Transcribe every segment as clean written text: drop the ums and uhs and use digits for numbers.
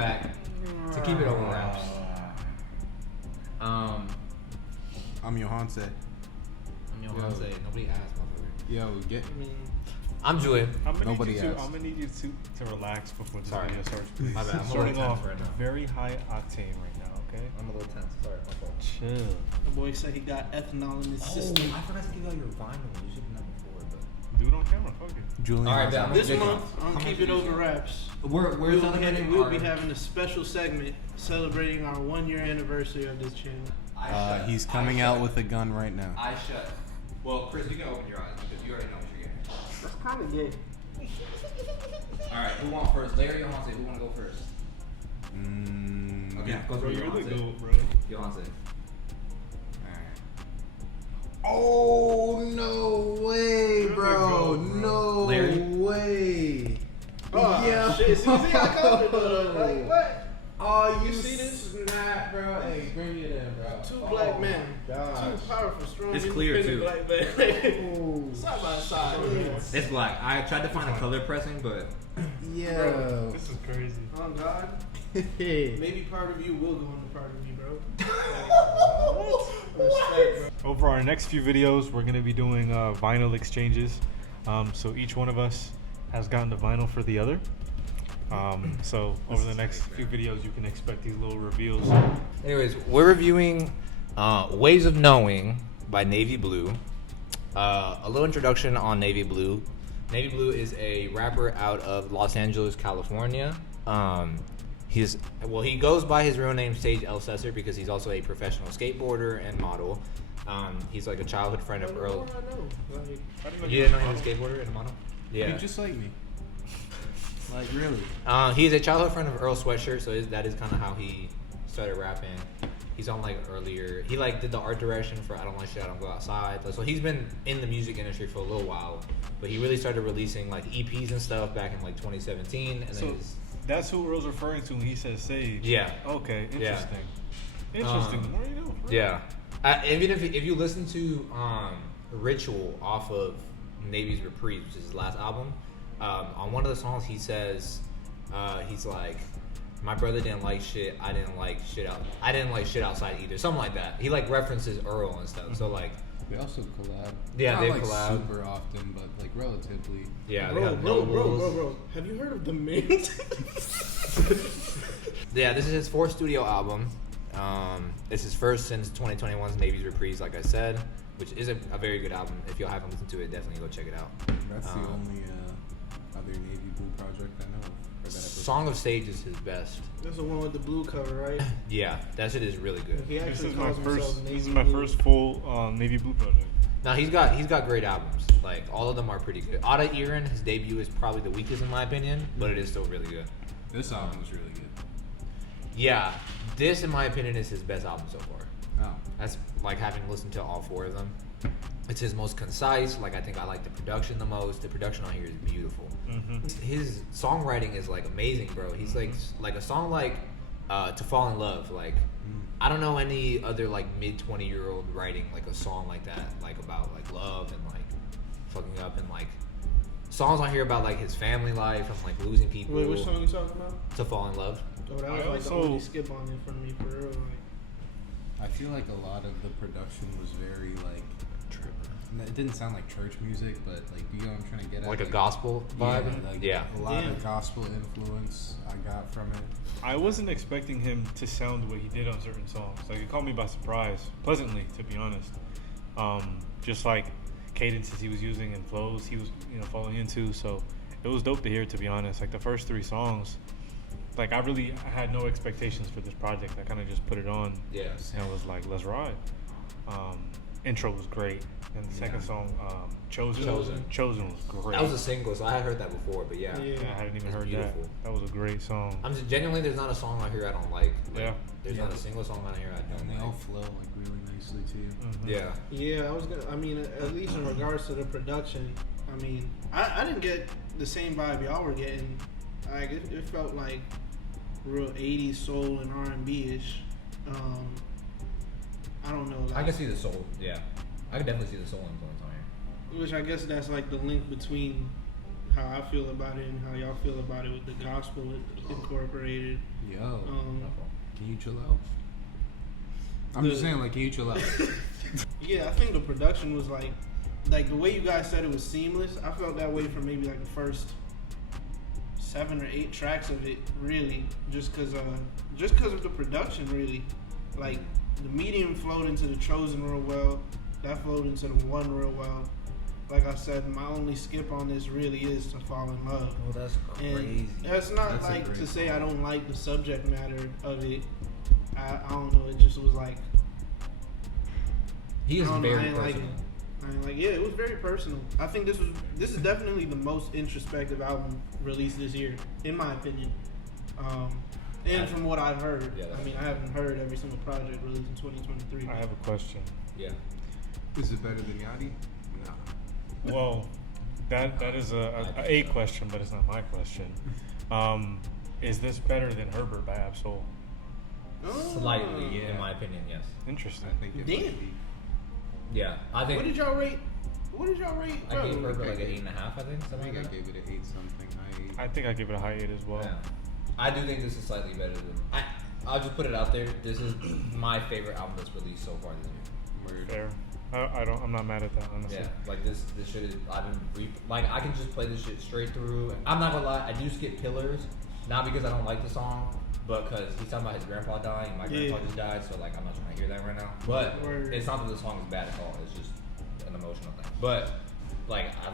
back to keep it over wraps. I'm Yohance. I'm Yohance. Nobody asked, motherfucker. Yo, get. I'm Julian. I'm gonna Nobody need you asked. I'm gonna need you to relax before this Sorry. video starts, please. My bad. I'm a Starting little off tense right now. very high octane right now, okay? I'm a little tense. Sorry, my fault. Chill. The boy said he got ethanol in his system. I forgot to give out your vinyl. You should have done before, but. Do it on camera, fuck it. Julian. All right, Yohance. This Big month, one. I'm gonna keep it over wraps. We're celebrating We'll be having a special segment celebrating our 1-year anniversary of this channel. He's coming out with a gun right now. I shut. Well, Chris, you can open your eyes because you already know what you're getting. That's kind of gay. All right, who wants first? Larry or Yohance? Who want to go first? Okay, go Bro, through you're the Yohance. goat, bro. Yohance. Oh, no way, You're bro. the goat, No Larry? way. Oh, Yeah. shit. See, I called it, though. Like, what? Oh, you see this? snap, bro. Hey, bring it in, bro. Two black men. gosh. Two powerful, strong, It's clear, independent too. black men. Side by side. It's black. I tried to find a color pressing, but Yo. This is crazy. Oh, God. Hey. Maybe part of you will go into part of me, bro. Respect, bro. Over our next few videos, we're gonna be doing vinyl exchanges. So each one of us has gotten the vinyl for the other. So over the next few videos, you can expect these little reveals. anyways, we're reviewing Ways of Knowing by Navy Blue. A little introduction on Navy Blue. Navy Blue is a rapper out of Los Angeles, California. He goes by his real name Sage Elsesser because he's also a professional skateboarder and model. He's like a childhood friend of Earl. You didn't know he was a skateboarder and a model? Yeah. You're just like me. Like, really? He's a childhood friend of Earl Sweatshirt, so that is kind of how he started rapping. He's on like earlier. He like did the art direction for I Don't Like Shit, I Don't Go Outside. So he's been in the music industry for a little while, but he really started releasing like EPs and stuff back in like 2017. And So then that's who Earl's referring to when he says Sage. Yeah. Okay. Yeah. Interesting. Interesting. The more you know. Bro. yeah, even if you listen to Ritual off of Navy's Reprise, which is his last album, on one of the songs he says he's like, my brother didn't like shit. I didn't like shit outside either. Something like that. He like references Earl and stuff. So like, They also collab. Yeah, Not they like collab. super often, but like relatively. yeah, they Bro, have bro, notables. bro. Have you heard of the Mint? Yeah, this is his fourth studio album. It's his first since 2021's Navy's Reprise, like I said, which is a very good album. If y'all haven't listened to it, definitely go check it out. That's the only other Navy Blue project I know of. Or that I've Song of Sage is his best. That's the one with the blue cover, right? Yeah, that shit is really good. He This actually is my calls himself first. Navy This is my Blue. first full Navy Blue project. Now he's got great albums. Like all of them are pretty good. Otta Irin, his debut is probably the weakest in my opinion, but it is still really good. This album was really good. Yeah, this in my opinion is his best album so far. Oh. That's like having listened to all four of them. It's his most concise. Like I think I like the production the most. The production on here is beautiful. His songwriting is like amazing, bro. He's like a song like "To Fall in Love." Like I don't know any other like mid 20-year-old writing like a song like that, like about like love and like fucking up and like songs on here about like his family life and like losing people. Wait, which song you talking about? To Fall in Love. Oh, that I was like the also- only skip on it for me, for real. Like, I feel like a lot of the production was very like. It didn't sound like church music, but like you know what I'm trying to get at. Like a gospel vibe? Yeah, like Yeah. a lot Yeah. of gospel influence I got from it. I wasn't expecting him to sound the way he did on certain songs. Like it caught me by surprise, pleasantly, to be honest. Just like cadences he was using and flows he was, falling into. So it was dope to hear, to be honest. Like the first 3 songs, like I had no expectations for this project. I kind of just put it on Yeah. and was like, let's ride. Intro was great, and the second song, Chosen was great. That was a single, so I had heard that before, but yeah. Yeah. I hadn't even It's heard beautiful. that. That was a great song. I'm just, genuinely, there's not a song on here I don't like. Yeah. There's not a single song on here I And don't they all like. flow like really nicely too. Yeah. yeah, I mean, at least in regards to the production, I mean, I didn't get the same vibe y'all were getting. Like, it felt like real 80s soul and R&B ish. I don't know. Like, I can see the soul. Yeah. I can definitely see the soul influence on here. which I guess that's like the link between how I feel about it and how y'all feel about it with the gospel incorporated. Yo, Um, can you chill out? I'm just saying, like, can you chill out? Yeah, I think the production was like the way you guys said it was seamless. I felt that way for maybe like the first 7 or 8 tracks of it, really, just cause of the production, really. Like the medium flowed into the chosen real well. That flowed into the one real well. Like I said, my only skip on this really is to fall in love. Oh, that's crazy. And that's not That's a like great to say song. I don't like the subject matter of it. I don't know. It just was like He is I don't know, I very ain't like personal. it. I ain't like, yeah, it was very personal. I think this is definitely the most introspective album released this year, in my opinion. And from what I've heard, Yeah, I mean, I haven't heard every single project released in 2023. I have a question. Yeah. Is it better than Yachty? Nah. Well, that is a question, but it's not my question. Is this better than Herbert by Absol? Oh. Slightly, Yeah. in my opinion, yes. Interesting. I think it Damn. might be. Yeah, I think What did y'all rate? I gave Bro? Herbert like an 8.5. I think I something think I like that. gave it an 8 something. I think I give it a high 8 as well. Yeah. I do think this is slightly better than. I'll just put it out there. This is my favorite album that's released so far this year. Word. Fair. I'm not mad at that, honestly. Yeah, like this shit is. I've been like I can just play this shit straight through. I'm not gonna lie, I do skip Pillars, not because I don't like the song, but because he's talking about his grandpa dying. And my grandpa just died, so like I'm not trying to hear that right now. But Word. it's not that the song is bad at all. It's just an emotional thing. But like I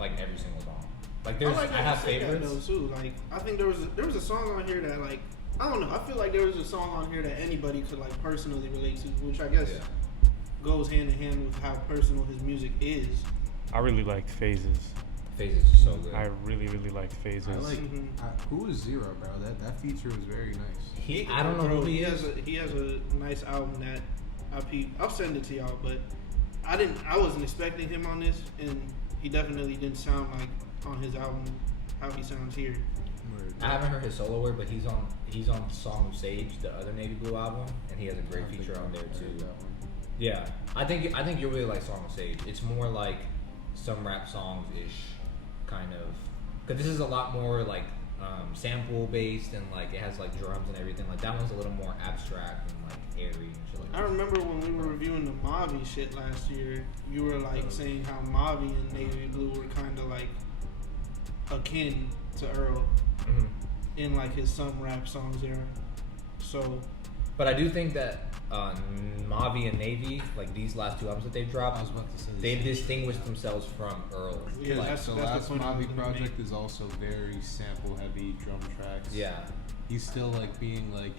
like every single song. Like there's, like I have that you said that, favorites. though, too. Like I think there was a song on here that like I don't know. I feel like there was a song on here that anybody could like personally relate to, which I guess Yeah. goes hand in hand with how personal his music is. I really liked Phases. Phases is so good. I really liked Phases. I like. Mhm. Who is Zero, bro? That feature was very nice. I don't know Bro, who he is. He has a nice album that I peeped. I'll send it to y'all, but I wasn't expecting him on this, and he definitely didn't sound like on his album how he sounds here. Word. I haven't heard his solo work, but he's on Song of Sage, the other Navy Blue album, and he has a great I think feature on there I've heard too. that one. Yeah, I think you'll really like Song of Sage. It's more like some rap songs ish, kind of, because this is a lot more like sample based and like it has like drums and everything. Like that one's a little more abstract and like airy and shit like that. I remember when we were reviewing the Mavi shit last year, you were like saying how Mavi and Navy Blue were kind of like akin to Earl Mhm. in like his some rap songs era. So But I do think that Mavi and Navy, like these last 2 albums that they've I dropped, was about to say the they've same. distinguished themselves from Earl. Yeah, like, that's The the last point I was Mavi gonna project make. is also very sample heavy, drum tracks. yeah. He's still like being like,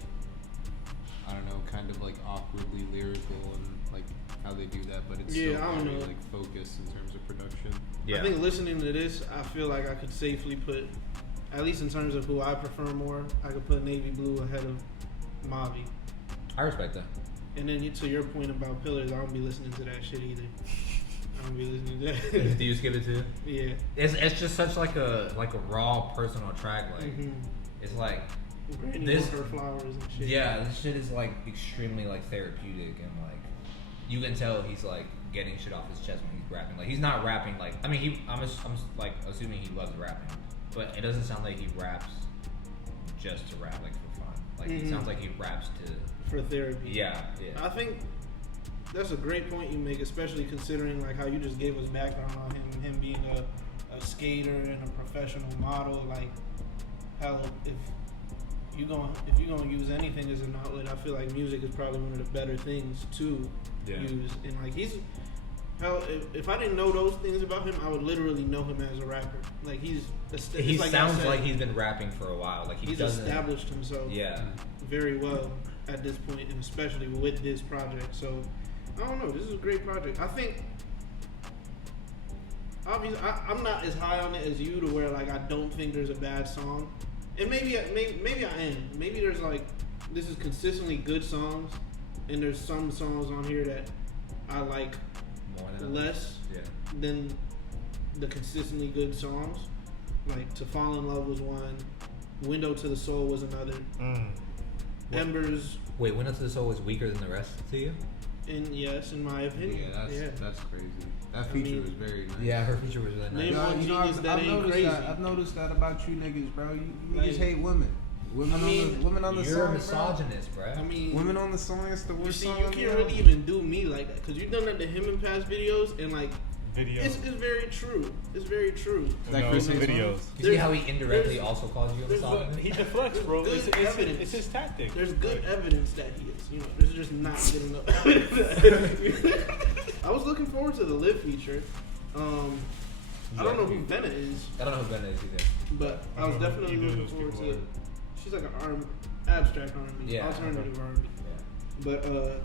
I don't know, kind of like awkwardly lyrical and like how they do that, but it's Yeah, still I don't very know. like focused in terms of production. Yeah. I think listening to this, I feel like I could safely put, at least in terms of who I prefer more, I could put Navy Blue ahead of Mavi. I respect that. And then to your point about Pillars, I don't be listening to that shit either. I don't be listening to that. Do you skip it too? Yeah. It's just such like a raw personal track. Like Mhm. it's like Granny This- with her flowers and shit. yeah, this shit is like extremely like therapeutic and like you can tell he's like getting shit off his chest when he's rapping. Like he's not rapping like I mean I'm like assuming he loves rapping, but it doesn't sound like he raps just to rap like for fun. Like Mhm. it sounds like he raps to For therapy. yeah. I think that's a great point you make, especially considering like how you just gave us background on him being a skater and a professional model. Like, hell, if you gonna use anything as an outlet, I feel like music is probably one of the better things to use. And like hell, if I didn't know those things about him, I would literally know him as a rapper. Like He like I sounds said, like he's been rapping for a while. Like he's doesn't established himself Yeah. very well at this point, and especially with this project. So I don't know. This is a great project. I think. Obviously, I'm not as high on it as you to where like I don't think there's a bad song, and maybe I am. Maybe there's like this is consistently good songs, and there's some songs on here that I like More than less Yeah. than the consistently good songs. Like To Fall in Love was one, Window to the Soul was another, Mm. What? Embers. Wait, Window to the Soul was weaker than the rest to you? in my opinion. Yeah, that's crazy. That I feature mean, was very nice. Yeah, her feature was really Name nice. one genius that ain't noticed crazy. I've noticed that about you niggas, bro. You Like, niggas hate women. Women on the You're a song, misogynist, bro. I mean, bro. Women on the song. It's the you worst see, song. you on the can't album. really even do me like that because you've done that to him in past videos, and like, Video. it's very true. It's very true. Like No, Chris it's Hayes videos. You see how he indirectly there's- also calls you a there's misogynist? He deflects, bro. There's It's evidence. it's his tactic. There's good evidence that he is. You know, there's just not good enough. I was looking forward to the live feature. I don't know who Benna is, I don't know who Ben is either. but I was definitely Either of looking those forward people to it. She's like an abstract R&B, Yeah. alternative R&B. Yeah. But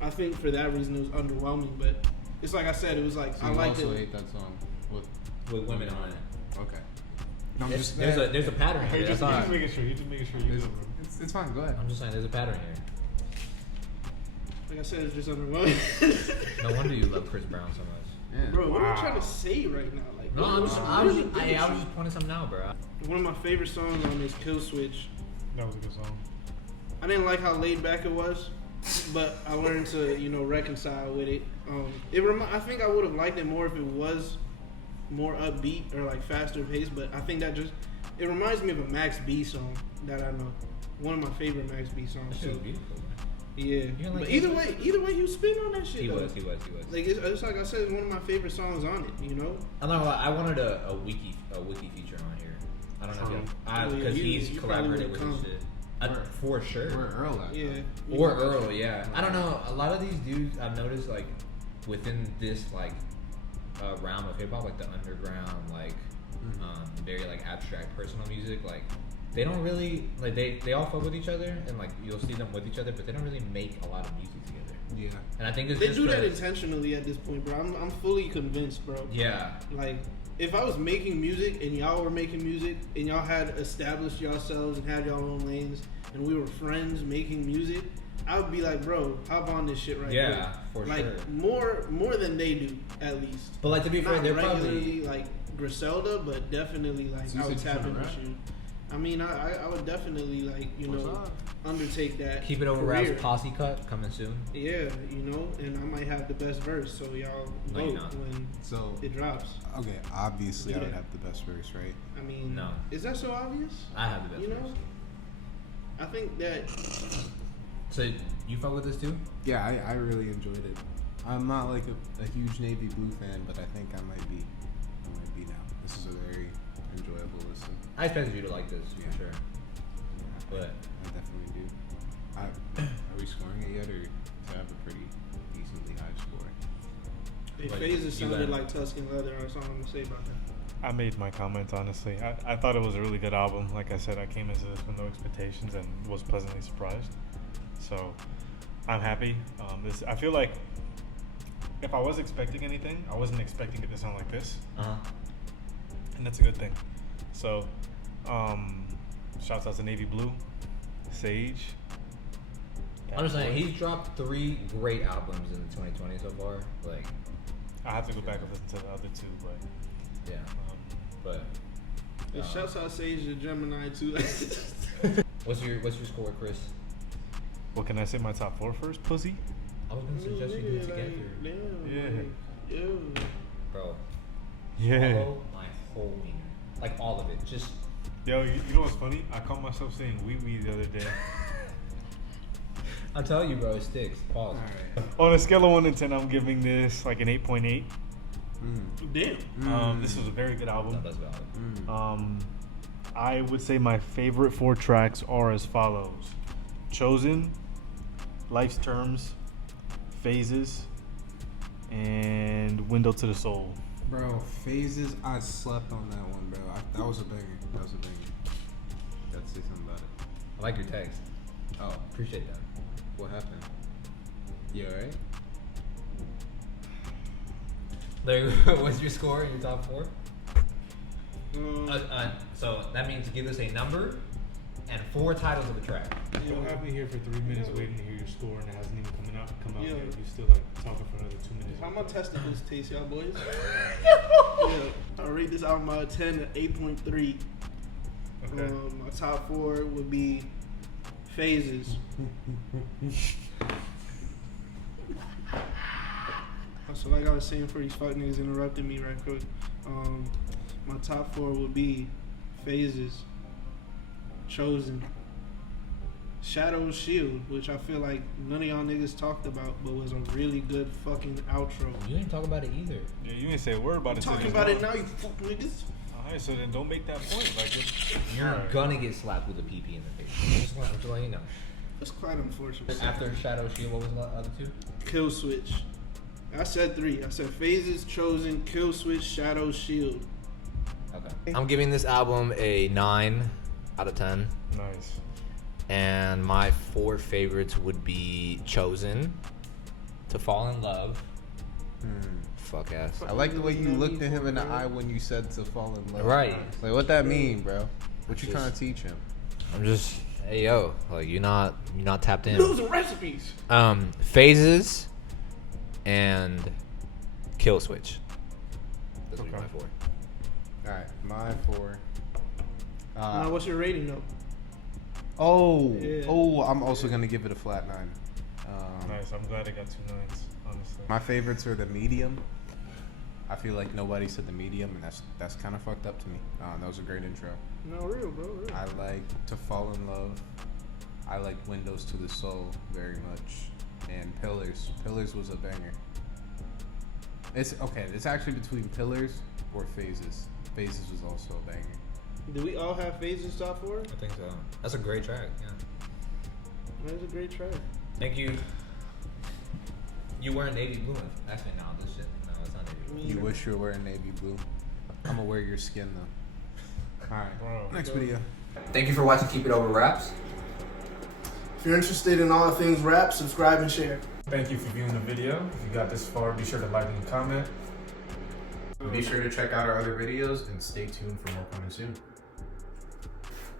I think for that reason it was underwhelming. But it's like I said, it was like So I you liked also it. hate that song With women on it. Okay. No, I'm There's, just there's a pattern He's here. just, That's all. he's making sure. He's just making sure you know, bro. it's fine. Go ahead. I'm just saying there's a pattern here. Like I said, it's just underwhelming. No wonder you love Chris Brown so much. Yeah. Bro, what are Wow. you trying to say right now? Like, No, what- I what was is it good with just pointing something out, bro. you? One of my favorite songs on this Kill Switch. That was a good song. I didn't like how laid back it was, but I learned to, reconcile with it. I think I would have liked it more if it was more upbeat or like faster paced, but I think it reminds me of a Max B song that I know. One of my favorite Max B songs. That shit was too. beautiful. Yeah, didn't like but his- either way, he was spitting on that shit. He though. was. Like it's like I said, it's one of my favorite songs on it. You know, I'm not gonna lie, I wanted a wiki feature on here. I don't know Oh, yeah, because he's you probably collaborated with would've his shit. Where- For sure. Where Earl at? yeah. Or Earl, yeah. I don't know. A lot of these dudes I've noticed like within this like realm of hip hop, like the underground, like very like abstract personal music, like they don't really like they all fuck with each other and like you'll see them with each other, but they don't really make a lot of music together. Yeah. And I think it's They just do that 'cause- intentionally at this point, bro. I'm fully convinced, bro. Yeah. Like, if I was making music and y'all were making music and y'all had established yourselves and had your own lanes and we were friends making music, I would be like, bro, hop on this shit right Yeah, now. for like, sure. more than they do, at least. But like to be fair, Not they're regularly like Griselda, but definitely like So you I would said you tap tryna into rap? shit. I mean, I would definitely like What's up? undertake that. keep it over career. Rap's posse cut coming soon. Yeah, and I might have the best verse, so y'all No, you're vote not. when So it drops. okay, obviously Do I would that. have the best verse, right? I mean, No. is that so obvious? I have the best You know, verse. I think that So you fuck with this too? Yeah, I really enjoyed it. I'm not like a huge Navy Blue fan, but I think I might be now. This is a very enjoyable listen. I expected you to like this Yeah. for sure. But I definitely do. Are we scoring it yet, or to have a pretty decently high score? it Like, phases you sounded let- like Tuscan Leather. That's all I'm gonna say about that. I made my comments honestly. I thought it was a really good album. Like I said, I came into this with no expectations and was pleasantly surprised. So I'm happy. I feel like if I was expecting anything, I wasn't expecting it to sound like this, and that's a good thing. So shouts out to Navy Blue, Sage. I'm just saying he's dropped 3 great albums in 2020 so far. Like, I have to go back and listen to the other 2, but yeah, but It shouts out Sage the Gemini too. what's your score, Chris? what can I say? My top 4 first, pussy. I was gonna suggest you do it together, Yeah. bro. Yeah. Follow my whole meaning, like all of it. Just Yo, you know what's funny? I caught myself saying wee wee the other day. I'm telling you, bro, it sticks. Pause. On a scale of 1 to 10, I'm giving this like an 8.8. Damn. This is a very good No, album. that's valid. I would say my favorite 4 tracks are as follows: Chosen, Life's Terms, Phases, and Window to the Soul. Bro, Phases, I slept on that one, bro. That was a banger. Gotta say something about it. I like your text. Oh, Appreciate that. what happened? You alright? Like, what's your score in your top 4? Um, So that means give us a number and 4 titles of a track. Yo, I've been here for 3 minutes waiting to hear your score, and it hasn't even come out Yeah. yet. You still like talking for another 2 minutes. How my testicles taste, y'all boys? Yeah, I'll rate this album out of 10 at 8.3. Okay. My top 4 would be Phases. So like I was saying for these fuck niggas interrupting me right quick. My top 4 would be Phases, Chosen, Shadow Shield, which I feel like none of y'all niggas talked about, but was a really good fucking outro. You didn't talk about it either. Yeah, you ain't say a word about it. Talking about it now, you fuck niggas. Alright, so then don't make that point. Like, You're gonna get slapped with a PP in the face. Just want to let you know. It's quite unfortunate. After Shadow Shield, what was the other 2? Kill Switch. I said 3. I said Phases, Chosen, Kill Switch, Shadow Shield. Okay. I'm giving this album a 9 out of 10. nice. And my 4 favorites would be Chosen, To Fall in Love. Fuck ass. I like the way you looked at him in the eye when you said to fall in love. Right. Like, what that mean, bro? What you Just- trying to teach him? I'm just, hey yo, like you're not tapped in. Losing recipes. Phases and Kill Switch. Those would be Okay. my 4. All right, my 4. Now, what's your rating though? Oh, Yeah. I'm also gonna give it a flat 9. Nice. I'm glad I got 2 9s. Honestly. My favorites are the medium. I feel like nobody said the medium, and that's kind of fucked up to me. That was a great intro. No, real, bro. Real. I like To Fall in Love. I like Windows to the Soul very much, and Pillars. Pillars was a banger. It's okay. It's actually between Pillars or Phases. Phases was also a banger. Do we all have Phases top 4? I think so. That's a great track. Yeah. That was a great track. Thank you. You wearing navy blue? Actually, no. This shit. No, it's not navy blue. You wish you were wearing navy blue. I'm gonna wear your skin though. All right. Bro. Next video. Thank you for watching Keep It Over Raps. If you're interested in all things rap, subscribe and share. Thank you for viewing the video. If you got this far, be sure to like and comment. Be sure to check out our other videos and stay tuned for more coming soon.